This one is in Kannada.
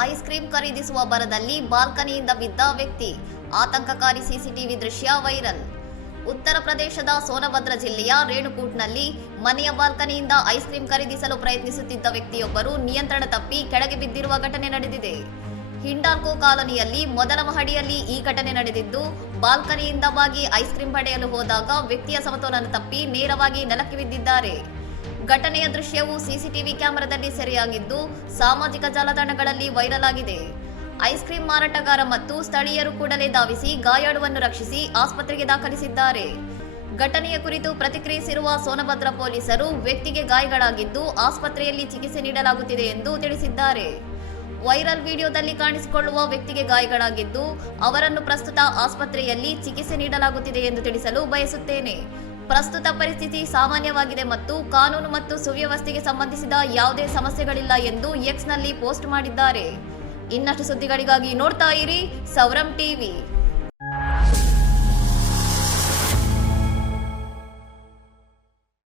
ಐಸ್ ಕ್ರೀಂ ಖರೀದಿಸುವ ಭರದಲ್ಲಿ ಬಾಲ್ಕನಿಯಿಂದ ಬಿದ್ದ ವ್ಯಕ್ತಿ, ಆತಂಕಕಾರಿ ಸಿಸಿಟಿವಿ ದೃಶ್ಯ ವೈರಲ್. ಉತ್ತರ ಪ್ರದೇಶದ ಸೋನಭದ್ರ ಜಿಲ್ಲೆಯ ರೇಣುಕೂಟ್ನಲ್ಲಿ ಮನೆಯ ಬಾಲ್ಕನಿಯಿಂದ ಐಸ್ ಕ್ರೀಂ ಖರೀದಿಸಲು ಪ್ರಯತ್ನಿಸುತ್ತಿದ್ದ ವ್ಯಕ್ತಿಯೊಬ್ಬರು ನಿಯಂತ್ರಣ ತಪ್ಪಿ ಕೆಳಗೆ ಬಿದ್ದಿರುವ ಘಟನೆ ನಡೆದಿದೆ. ಹಿಂಡಾಲ್ಕೋ ಕಾಲೋನಿಯಲ್ಲಿ ಮೊದಲ ಮಹಡಿಯಲ್ಲಿ ಈ ಘಟನೆ ನಡೆದಿದ್ದು, ಬಾಲ್ಕನಿಯಿಂದ ಬಾಗಿ ಐಸ್ ಕ್ರೀಂ ಪಡೆಯಲು ಹೋದಾಗ ವ್ಯಕ್ತಿಯ ಸಮತೋಲನ ತಪ್ಪಿ ನೇರವಾಗಿ ನೆಲಕ್ಕೆ ಬಿದ್ದಿದ್ದಾರೆ. ಘಟನೆಯ ದೃಶ್ಯವು ಸಿಸಿಟಿವಿ ಕ್ಯಾಮೆರಾದಲ್ಲಿ ಸೆರೆಯಾಗಿದ್ದು ಸಾಮಾಜಿಕ ಜಾಲತಾಣಗಳಲ್ಲಿ ವೈರಲ್ ಆಗಿದೆ. ಐಸ್ ಕ್ರೀಂ ಮಾರಾಟಗಾರ ಮತ್ತು ಸ್ಥಳೀಯರು ಕೂಡಲೇ ಧಾವಿಸಿ ಗಾಯಾಳುವನ್ನು ರಕ್ಷಿಸಿ ಆಸ್ಪತ್ರೆಗೆ ದಾಖಲಿಸಿದ್ದಾರೆ. ಘಟನೆಯ ಕುರಿತು ಪ್ರತಿಕ್ರಿಯಿಸಿರುವ ಸೋನಭದ್ರ ಪೊಲೀಸರು ವ್ಯಕ್ತಿಗೆ ಗಾಯಗಳಾಗಿದ್ದು ಆಸ್ಪತ್ರೆಯಲ್ಲಿ ಚಿಕಿತ್ಸೆ ನೀಡಲಾಗುತ್ತಿದೆ ಎಂದು ತಿಳಿಸಿದ್ದಾರೆ. ವೈರಲ್ ವಿಡಿಯೋದಲ್ಲಿ ಕಾಣಿಸಿಕೊಳ್ಳುವ ವ್ಯಕ್ತಿಗೆ ಗಾಯಗಳಾಗಿದ್ದು ಅವರನ್ನು ಪ್ರಸ್ತುತ ಆಸ್ಪತ್ರೆಯಲ್ಲಿ ಚಿಕಿತ್ಸೆ ನೀಡಲಾಗುತ್ತಿದೆ ಎಂದು ತಿಳಿಸಲು ಬಯಸುತ್ತೇನೆ. ಪ್ರಸ್ತುತ ಪರಿಸ್ಥಿತಿ ಸಾಮಾನ್ಯವಾಗಿದೆ ಮತ್ತು ಕಾನೂನು ಮತ್ತು ಸುವ್ಯವಸ್ಥೆಗೆ ಸಂಬಂಧಿಸಿದ ಯಾವುದೇ ಸಮಸ್ಯೆಗಳಿಲ್ಲ ಎಂದು ಎಕ್ಸ್ನಲ್ಲಿ ಪೋಸ್ಟ್ ಮಾಡಿದ್ದಾರೆ. ಇನ್ನಷ್ಟು ಸುದ್ದಿಗಳಿಗಾಗಿ ನೋಡ್ತಾ ಇರಿ ಸೌರಂ ಟಿವಿ.